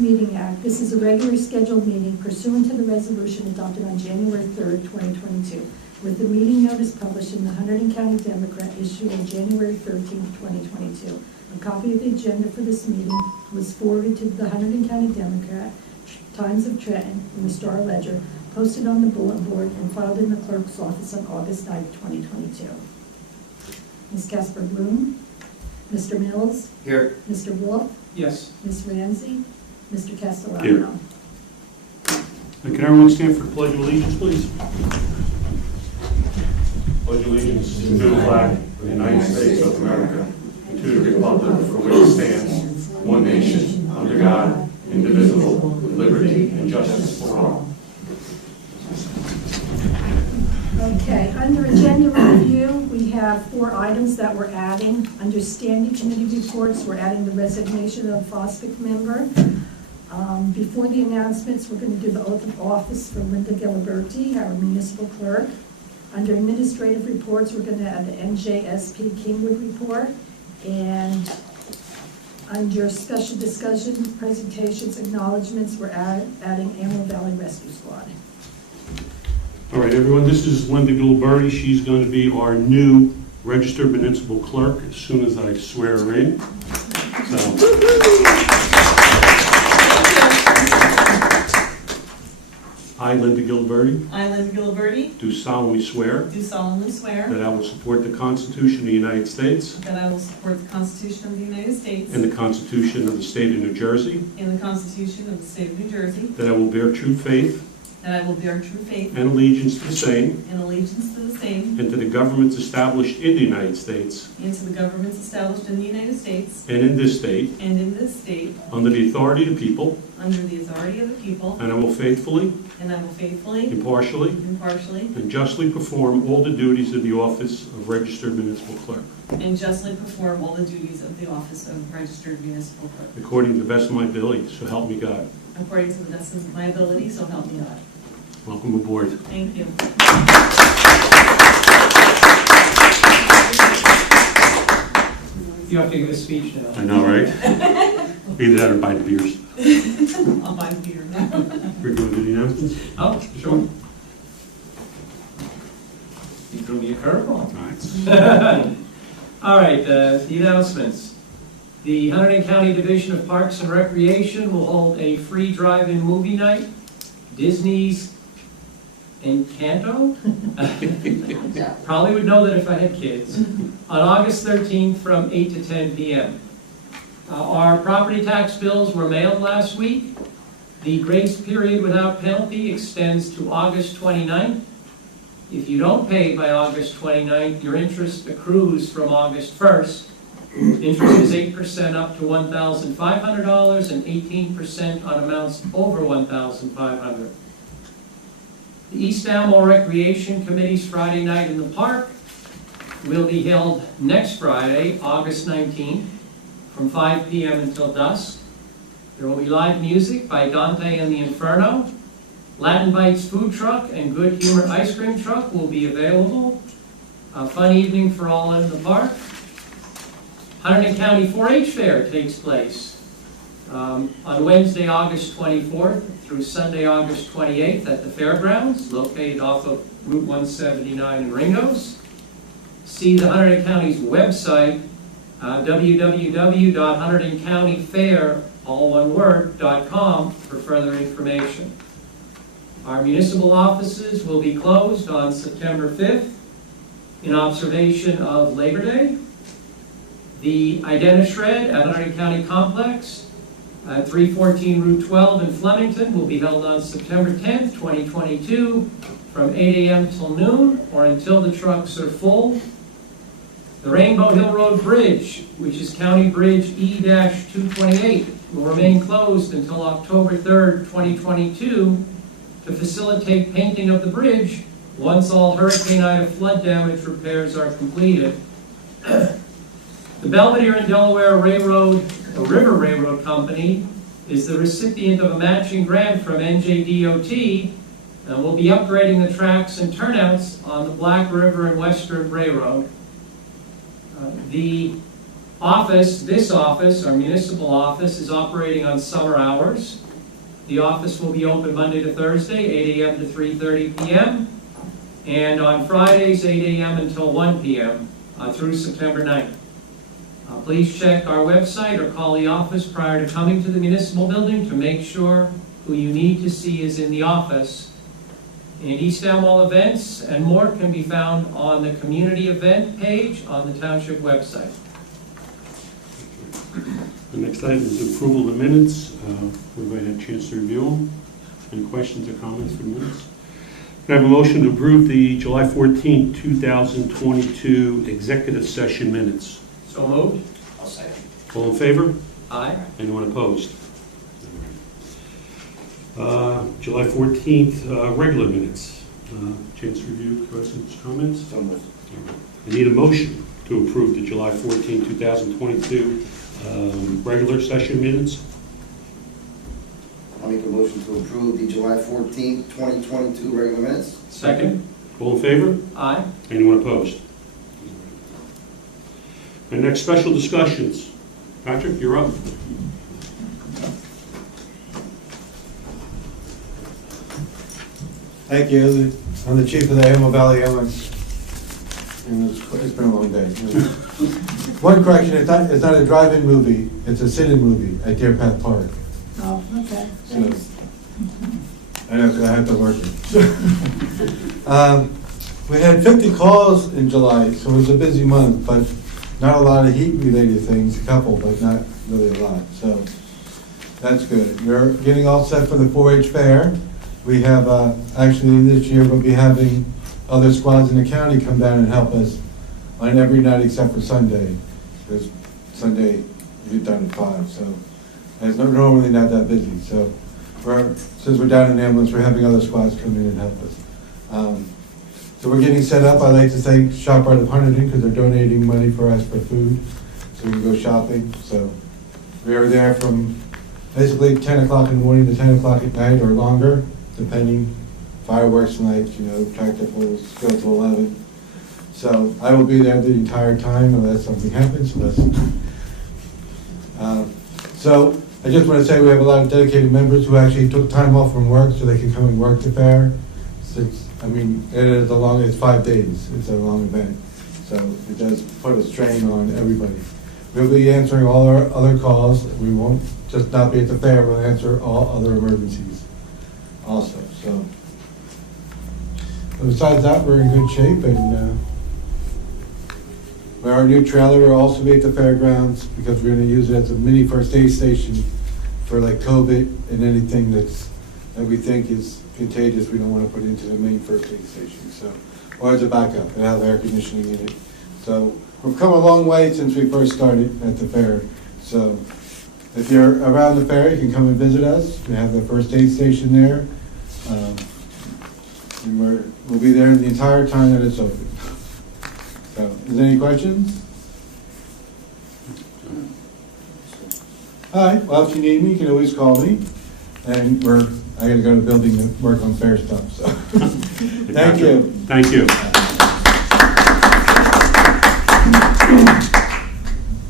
Meeting Act. This is a regular scheduled meeting pursuant to the resolution adopted on January 3rd, 2022, with the meeting notice published in the Hunterdon County Democrat issued on January 13th, 2022. A copy of the agenda for this meeting was forwarded to the Hunterdon County Democrat, Times of Trenton, and the Star Ledger, posted on the bulletin board, and filed in the clerk's office on August 9th, 2022. Ms. Casper Bloom, Mr. Mills, Here. Mr. Wolf, Yes. Ms. Ramsey, Mr. Castellano. Here. And can everyone stand for the Pledge of Allegiance, please? Pledge allegiance to the flag of the United States of America and to the republic for which it stands, one nation, under God, indivisible, with liberty and justice for all. Okay, under agenda review, we have 4 items that we're adding. Under standing committee reports, we're adding the resignation of FOSBIC member. Before the announcements, we're going to do the oath of office for Linda Giliberti, our municipal clerk. Under administrative reports, we're going to add the NJSP Kingwood report. And under special discussion, presentations, acknowledgements, we're adding Antelope Valley Rescue Squad. All right, everyone, this is Linda Giliberti. She's going to be our new registered municipal clerk as soon as I swear her in. I, Linda Giliberti, I, Linda Giliberti, do solemnly swear do solemnly swear that I will support the Constitution of the United States that I will support the Constitution of the United States and the Constitution of the State of New Jersey, and the Constitution of the State of New Jersey, that I will bear true faith that I will bear true faith and allegiance to the same and allegiance to the same and to the governments established in the United States and to the governments established in the United States and in this state and in this state under the authority of the people, under the authority of the people, and I will faithfully, and I will faithfully, impartially, impartially, and justly perform all the duties of the office of registered municipal clerk, and justly perform all the duties of the office of registered municipal clerk, according to the best of my ability, so help me God. according to the best of my ability, so help me God. Welcome aboard. Thank you. You have to give a speech now. I know, right? Either that or buy the beers. I'll buy the beer now. We're going to do the announcements? Oh, sure. You threw me a curveball. All right. All right, the announcements. The Hunterdon County Division of Parks and Recreation will hold a free drive-in movie night, Disney's Encanto? Probably would know that if I had kids. On August 13th from 8 to 10 p.m. Our property tax bills were mailed last week. The grace period without penalty extends to August 29th. If you don't pay by August 29th, your interest accrues from August 1st. Interest is 8% up to $1,500 and 18% on amounts over $1,500. The East Amwell Recreation Committee's Friday Night in the Park will be held next Friday, August 19th, from 5 p.m. until dusk. There will be live music by Dante and the Inferno. Latin Bites food truck and Good Humor ice cream truck will be available. A fun evening for all in the park. Hunterdon County 4-H Fair takes place on Wednesday, August 24th through Sunday, August 28th at the fairgrounds, located off of Route 179 in Ringgoes. See the Hunterdon County's website, www.hunterdoncountyfair.com for further information. Our municipal offices will be closed on September 5th in observation of Labor Day. The Identishred at Hunterdon County Complex at 314 Route 12 in Flemington will be held on September 10th, 2022 from 8 a.m. till noon or until the trucks are full. The Rainbow Hill Road Bridge, which is County Bridge E-228, will remain closed until October 3rd, 2022 to facilitate painting of the bridge once all Hurricane Ida flood damage repairs are completed. The Belvedere and Delaware River Railroad Company is the recipient of a matching grant from NJDOT and will be upgrading the tracks and turnouts on the Black River and Western Railroad. The This office, our municipal office, is operating on summer hours. The office will be open Monday to Thursday, 8 a.m. to 3:30 p.m., and on Fridays, 8 a.m. until 1 p.m. Through September 9th. Please check our website or call the office prior to coming to the municipal building to make sure who you need to see is in the office. And East Elmhall events and more can be found on the community event page on the Township website. The next item is approval of the minutes. Everybody had a chance to review them. Any questions or comments for the minutes? Can I have a motion to approve the July 14, 2022 executive session minutes? So moved. I'll second. All in favor? Aye. Anyone opposed? July 14th, regular minutes. Chance to review, questions, comments? So moved. I need a motion to approve the July 14, 2022 regular session minutes. I'll make a motion to approve the July 14th, 2022 regular minutes. Second. All in favor? Aye. Anyone opposed? And next, special discussions. Patrick, you're up. Thank you. I'm the chief of the Hamo Valley Ambulance, and it's been a long day. One correction, it's not a drive-in movie, it's a sit-in movie at Deer Path Park. Oh, okay, So, thanks. I have to work it. We had 50 calls in July, so it was a busy month, but not a lot of heat-related things, a couple, but not really a lot, so that's good. We're getting all set for the 4-H fair. We have, actually this year we'll be having other squads in the county come down and help us on every night except for Sunday, because Sunday we get done at 5, so it's normally not that busy. So since we're down in ambulance, we're having other squads come in and help us. So we're getting set up. I'd like to thank ShopRite of Hunterdon because they're donating money for us for food, so we can go shopping. So we are there from basically 10 o'clock in the morning to 10 o'clock at night or longer, depending. Fireworks tonight, tractor pulls go to 11. So I will be there the entire time unless something happens. So I just want to say we have a lot of dedicated members who actually took time off from work so they can come and work the fair. It's 5 days. It's a long event. So it does put a strain on everybody. We'll be answering all our other calls. We won't just not be at the fair, we'll answer all other emergencies also. So but besides that, we're in good shape, and our new trailer will also be at the fairgrounds because we're going to use it as a mini first aid station for like COVID and anything that we think is contagious. We don't want to put into the main first aid station. So, or as a backup, it has air conditioning in it. So we've come a long way since we first started at the fair. So if you're around the fair, you can come and visit us. We have the first aid station there. And we'll be there the entire time that it's open. So, is there any questions? All right, well, if you need me, you can always call me. And I gotta go to the building to work on fair stuff, so. Thank you. Thank you.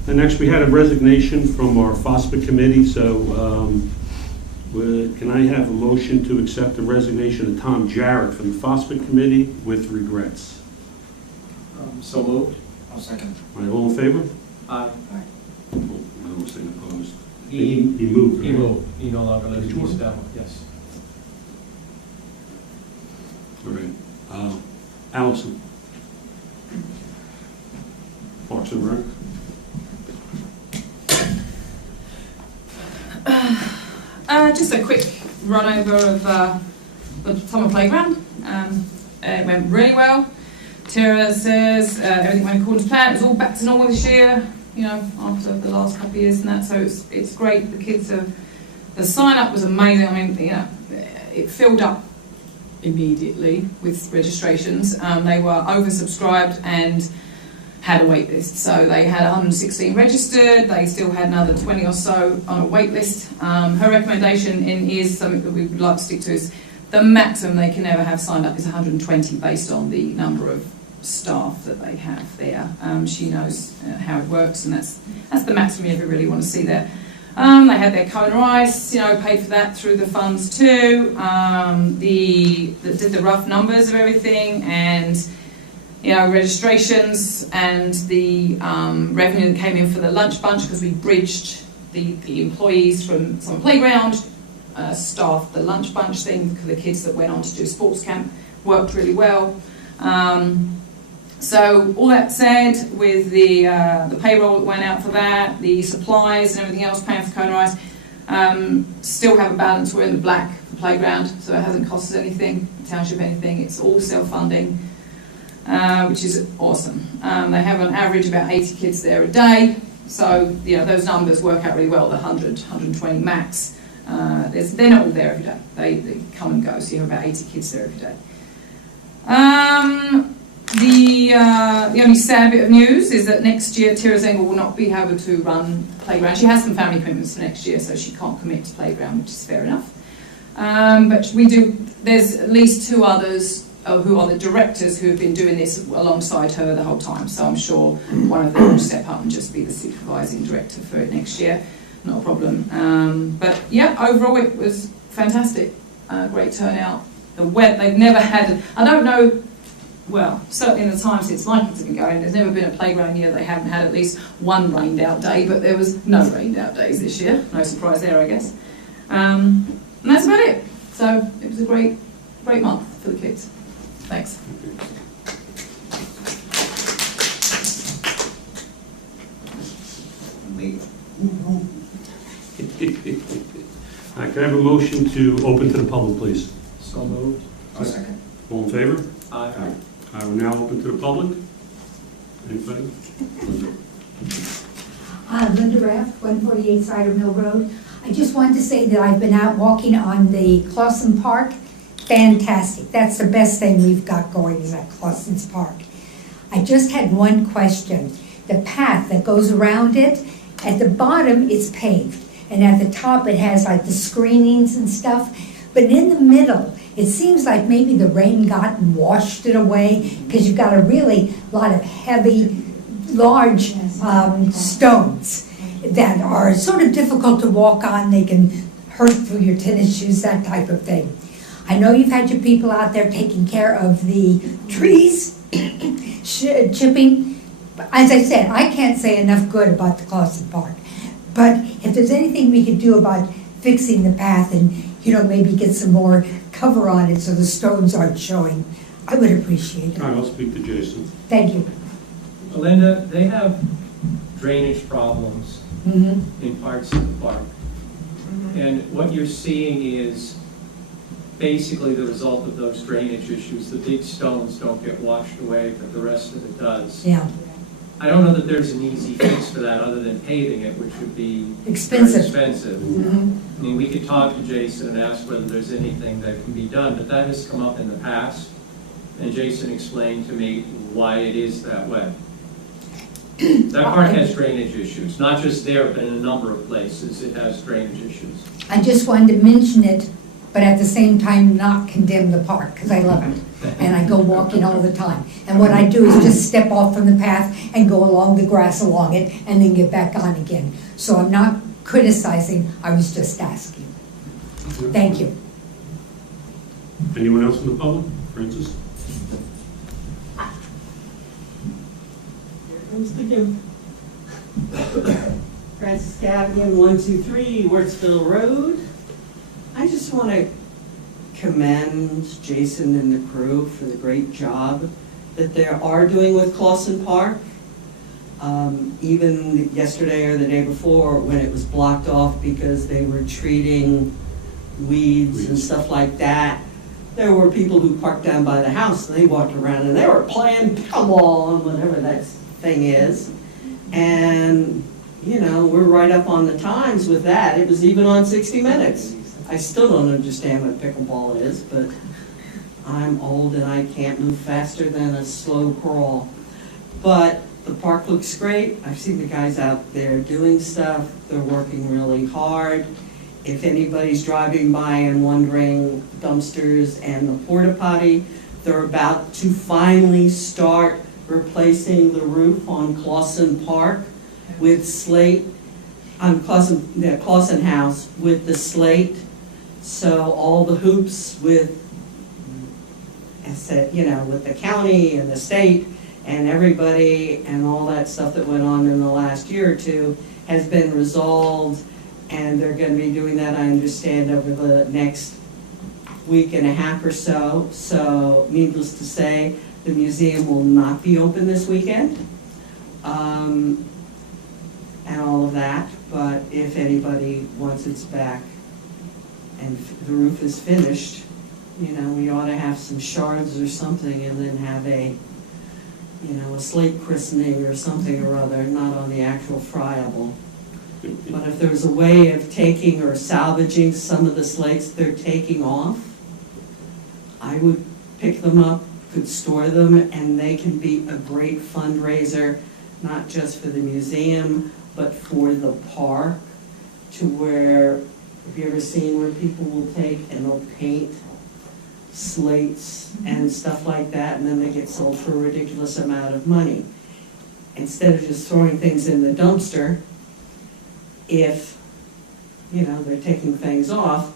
And next, we had a resignation from our FOSPA committee, so can I have a motion to accept the resignation of Tom Jarrett from the FOSPA committee with regrets? So moved. I'll second. All right, all in favor? Aye. I almost saying opposed. He moved. He right? moved. He no longer lives in Sure. East Elmhall. Yes. All right. Allison. Parks and Rec. Just a quick run over of the summer playground. It went really well. Tara says everything went according to plan. It was all back to normal this year, after the last couple of years and that. So it's great. The kids the sign up was amazing. I mean, it filled up immediately with registrations. They were oversubscribed and had a wait list. So they had 116 registered. They still had another 20 or so on a wait list. Her recommendation is something that we would like to stick to is the maximum they can ever have signed up is 120 based on the number of staff that they have there. She knows how it works, and that's the maximum you ever really want to see there. They had their cone rice, paid for that through the funds too. Did the rough numbers of everything, and registrations, and the revenue that came in for the lunch bunch, because we bridged the employees from Summer Playground, staff the lunch bunch thing for the kids that went on to do sports camp, worked really well. So all that said, with the payroll that went out for that, the supplies and everything else, paying for cone rice, still have a balance. We're in the black for playground, so it hasn't cost us anything, Township anything. It's all self-funding, which is awesome. They have on average about 80 kids there a day, so those numbers work out really well. The 100, 120 max. They're not all there every day. They come and go, so you have about 80 kids there every day. The only sad bit of news is that next year Tira Zengel will not be able to run playground. She has some family commitments for next year, so she can't commit to playground, which is fair enough. But we do. There's at least 2 others who are the directors who have been doing this alongside her the whole time. So I'm sure one of them will step up and just be the supervising director for it next year. Not a problem. But yeah, overall it was fantastic. Great turnout. The wet, they've never had. I don't know. Well, certainly in the time since my kids have been going, there's never been a playground year they haven't had at least one rained out day, but there was no rained out days this year. No surprise there, I guess. And that's about it. So it was a great month for the kids. Thanks. Can I have a motion to open to the public, please? So moved. I'll second. All in favor? Aye. I will now open to the public. Anybody? Linda Raff, 148 Cider Mill Road. I just wanted to say that I've been out walking on the Clausen Park. Fantastic. That's the best thing we've got going is at Clausen's Park. I just had one question. The path that goes around it, at the bottom it's paved, and at the top it has like the screenings and stuff, but in the middle it seems like maybe the rain got and washed it away, because you've got a really lot of heavy, large stones that are sort of difficult to walk on. They can hurt through your tennis shoes, that type of thing. I know you've had your people out there taking care of the trees, chipping. As I said, I can't say enough good about the Clausen Park. But if there's anything we could do about fixing the path and, maybe get some more cover on it so the stones aren't showing, I would appreciate it. All right, I'll speak to Jason. Thank you. Linda, they have drainage problems in parts of the park. And what you're seeing is basically the result of those drainage issues. The big stones don't get washed away, but the rest of it does. Yeah. I don't know that there's an easy fix for that other than paving it, which would be Expensive. very expensive. I mean, we could talk to Jason and ask whether there's anything that can be done, but that has come up in the past. And Jason explained to me why it is that way. That park has drainage issues, not just there, but in a number of places it has drainage issues. I just wanted to mention it, but at the same time not condemn the park, because I love it. And I go walking all the time. And what I do is just step off from the path and go along the grass along it and then get back on again. So I'm not criticizing, I was just asking. Thank you. Anyone else in the public? Francis? Here comes the gift. Francis Gavigan, 123 Wurtsville Road. I just want to commend Jason and the crew for the great job that they are doing with Clausen Park. Even yesterday or the day before, when it was blocked off because they were treating weeds and stuff like that, there were people who parked down by the house and they walked around and they were playing pickleball and whatever that thing is. And, we're right up on the times with that. It was even on 60 Minutes. I still don't understand what pickleball is, but I'm old and I can't move faster than a slow crawl. But the park looks great. I've seen the guys out there doing stuff. They're working really hard. If anybody's driving by and wondering dumpsters and the porta potty, They're about to finally start replacing the roof on Clausen Park with slate, on Clausen House with the slate. So all the hoops with, with the county and the state and everybody and all that stuff that went on in the last year or two has been resolved, and they're going to be doing that, I understand, over the next week and a half or so. So needless to say, the museum will not be open this weekend, and all of that. But if anybody wants its back and the roof is finished, we ought to have some shards or something, and then have a slate christening or something or other, not on the actual friable. But if there's a way of taking or salvaging some of the slates they're taking off, I would pick them up, could store them, and they can be a great fundraiser, not just for the museum, but for the park, to where, have you ever seen where people will take and they'll paint slates and stuff like that, and then they get sold for a ridiculous amount of money? Instead of just throwing things in the dumpster, if, they're taking things off,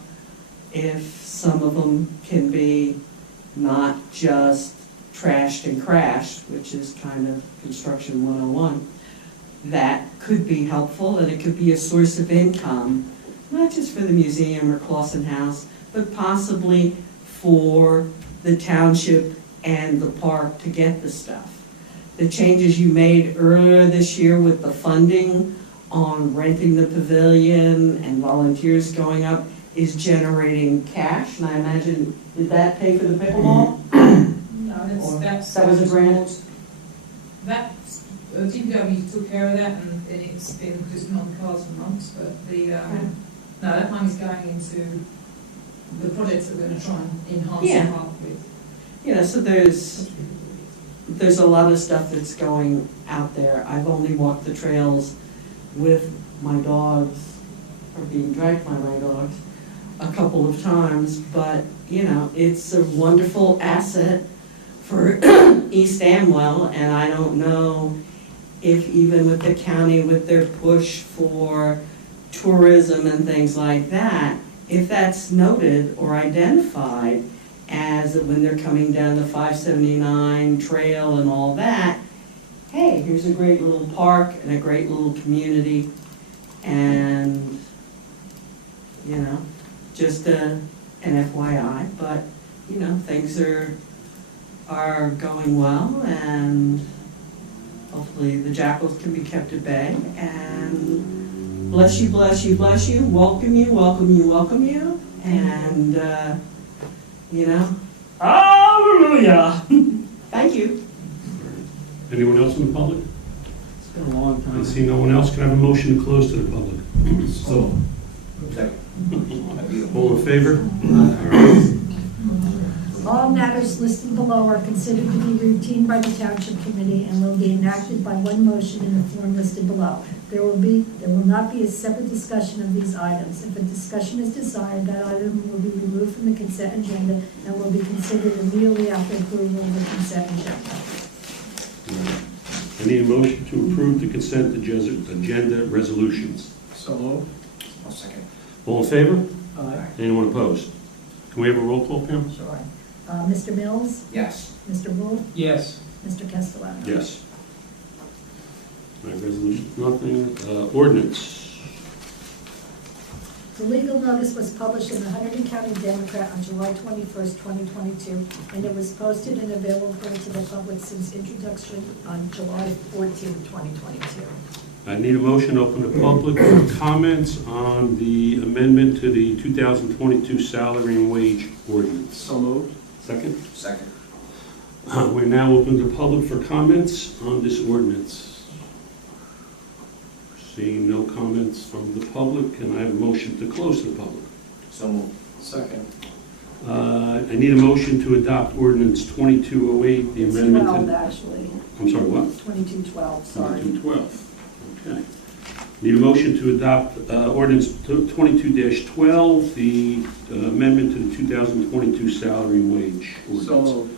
if some of them can be not just trashed and crashed, which is kind of construction 101, that could be helpful, and it could be a source of income, not just for the museum or Clausen House, but possibly for the township and the park to get the stuff. The changes you made earlier this year with the funding on renting the pavilion and volunteers going up is generating cash, and I imagine, did that pay for the pickleball? No, That was a grant? That's, DPW took care of that, and it's been on the cards for months, but no, that money's going into the projects that we're going to try and enhance the park with. So there's a lot of stuff that's going out there. I've only walked the trails with my dogs, or being dragged by my dogs, a couple of times, but it's a wonderful asset for East Amwell, and I don't know if even with the county, with their push for tourism and things like that, if that's noted or identified as when they're coming down the 579 trail and all that, hey, here's a great little park and a great little community, and just an FYI, but things are going well, and hopefully the jackals can be kept at bay, and bless you, bless you, bless you, welcome you, welcome you, welcome you, and hallelujah. Thank you. Anyone else in the public? It's been a long time. I see no one else. Can I have a motion to close to the public? So. All in favor? All right. All matters listed below are considered to be routine by the Township Committee and will be enacted by one motion in the form listed below. There will not be a separate discussion of these items. If a discussion is desired, that item will be removed from the consent agenda and will be considered immediately after approval of the consent agenda. I need a motion to approve the consent agenda resolutions. So moved. I'll second. All in favor? Aye. Anyone opposed? Can we have a roll call, Pam? Sure. Mr. Mills? Yes. Mr. Wolf? Yes. Mr. Castellano? Yes. My resolution, nothing. Ordinance. The legal notice was published in the Hunterdon County Democrat on July 21st, 2022, and it was posted and available to the public since introduction on July 14th, 2022. I need a motion to open the public for comments on the amendment to the 2022 salary and wage ordinance. So moved. Second? Second. We're now open to public for comments on this ordinance. Seeing no comments from the public, can I have a motion to close to the public? So moved. Second. I need a motion to adopt ordinance 2208, the It's amendment 12, to... actually. I'm sorry, what? 2212, sorry. 2212. Okay. Need a motion to adopt ordinance 22-12, the amendment to the 2022 salary and wage ordinance. So moved.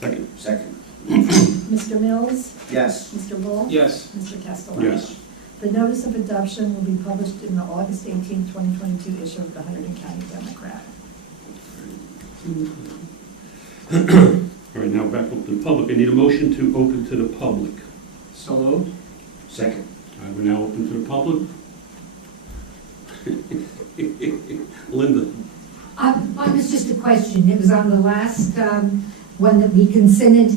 Second. Second. Mr. Mills? Yes. Mr. Wolf? Yes. Mr. Castellano? Yes. The notice of adoption will be published in the August 18th, 2022 issue of the Hunterdon County Democrat. All right, now back up to the public. I need a motion to open to the public. So moved. Second. All right, we're now open to the public. Linda? Mine was just a question. It was on the last one that we considered,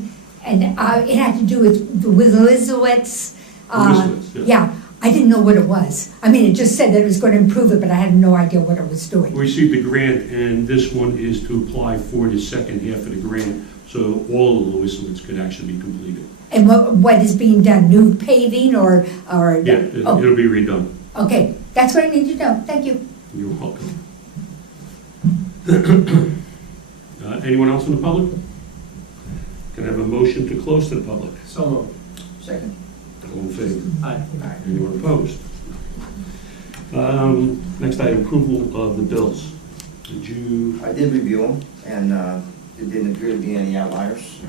and it had to do with the Elizabeth's. Elizabeth's, yes. Yeah, I didn't know what it was. I mean, it just said that it was going to improve it, but I had no idea what it was doing. We received a grant, and this one is to apply for the second half of the grant, so all of the Lewisowitz could actually be completed. And what is being done? New paving or? Yeah, it'll be redone. Okay, that's what I need to know. Thank you. You're welcome. Anyone else in the public? Can I have a motion to close to the public? So moved. Second. All in favor? Aye. Anyone opposed? Next item, approval of the bills. Did you? I did review them, and there didn't appear to be any outliers.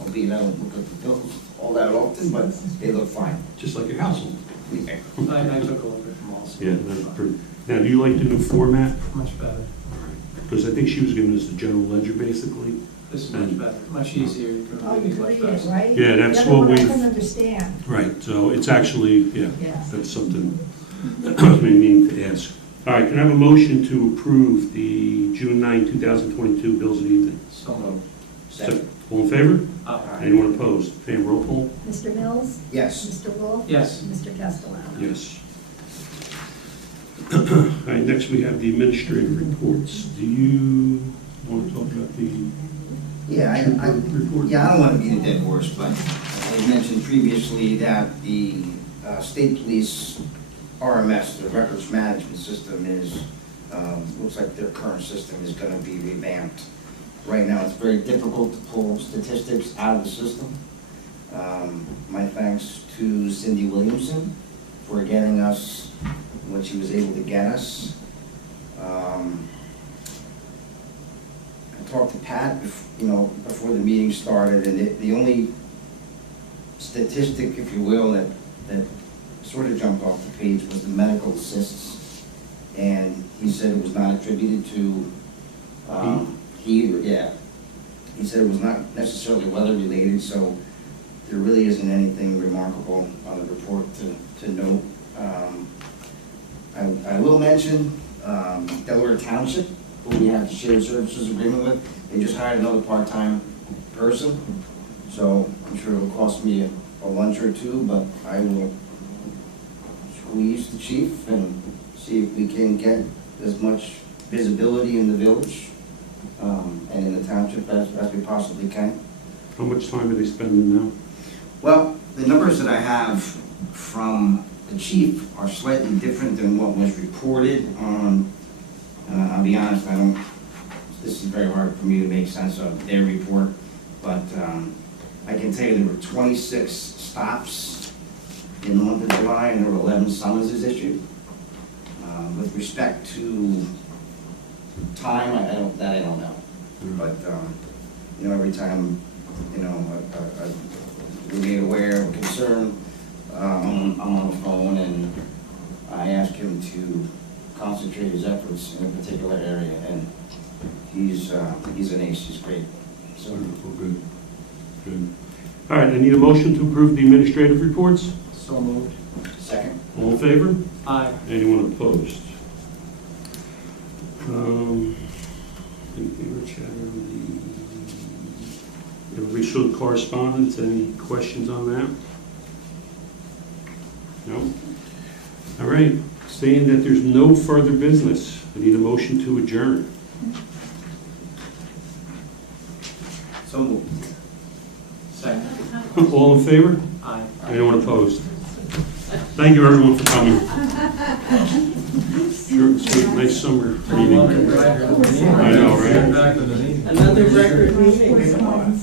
Albeit I don't look at the bills all that often, but they look fine. Just like your household. Yeah. I took a look at them also. Yeah, that's pretty. Now, do you like the new format? Much better. Because I think she was giving us the general ledger, basically. This is much better, much easier. You can read it much faster. right? Yeah, that's The other what one I we've- couldn't understand. Right, so it's actually, yeah, Yeah. that's something we need to ask. All right, can I have a motion to approve the June 9, 2022 bills of the evening? So moved. Second. All in favor? Aye. Anyone opposed? Fan, roll call? Mr. Mills? Yes. Mr. Wolf? Yes. Mr. Castellano? Yes. All right, next we have the administrative reports. Do you want to talk about the Yeah, I report? Yeah, I don't want to beat a dead horse, but I mentioned previously that the state police RMS, the records management system, is, looks like their current system is going to be revamped. Right now, it's very difficult to pull statistics out of the system. My thanks to Cindy Williamson for getting us what she was able to get us. I talked to Pat, before the meeting started, and the only statistic, if you will, that sort of jumped off the page was the medical assists. And he said it was not attributed to heat or, yeah. He said it was not necessarily weather-related, so there really isn't anything remarkable on the report to note. I will mention Delaware Township, who we have the shared services agreement with. They just hired another part-time person, so I'm sure it'll cost me a lunch or two, but I will squeeze the chief and see if we can get as much visibility in the village and in the township as we possibly can. How much time are they spending now? Well, the numbers that I have from the chief are slightly different than what was reported on, I'll be honest, this is very hard for me to make sense of their report, but I can tell you there were 26 stops in the month of July, and there were 11 summonses issued. With respect to time, I don't know. But, every time, we're made aware of concern, I'm on the phone, and I ask him to concentrate his efforts in a particular area, and he's an ace, he's great. So, Wonderful, good. Good. All right, I need a motion to approve the administrative reports. So moved. second. All in favor? Aye. Anyone opposed? Anything Rich had on the official correspondence? Any questions on that? No? All right, saying that there's no further business, I need a motion to adjourn. So moved. Second. All in favor? Aye. Anyone opposed? Thank you, everyone, for coming. Sure, it's a nice summer meeting. I know, right? Another record meeting.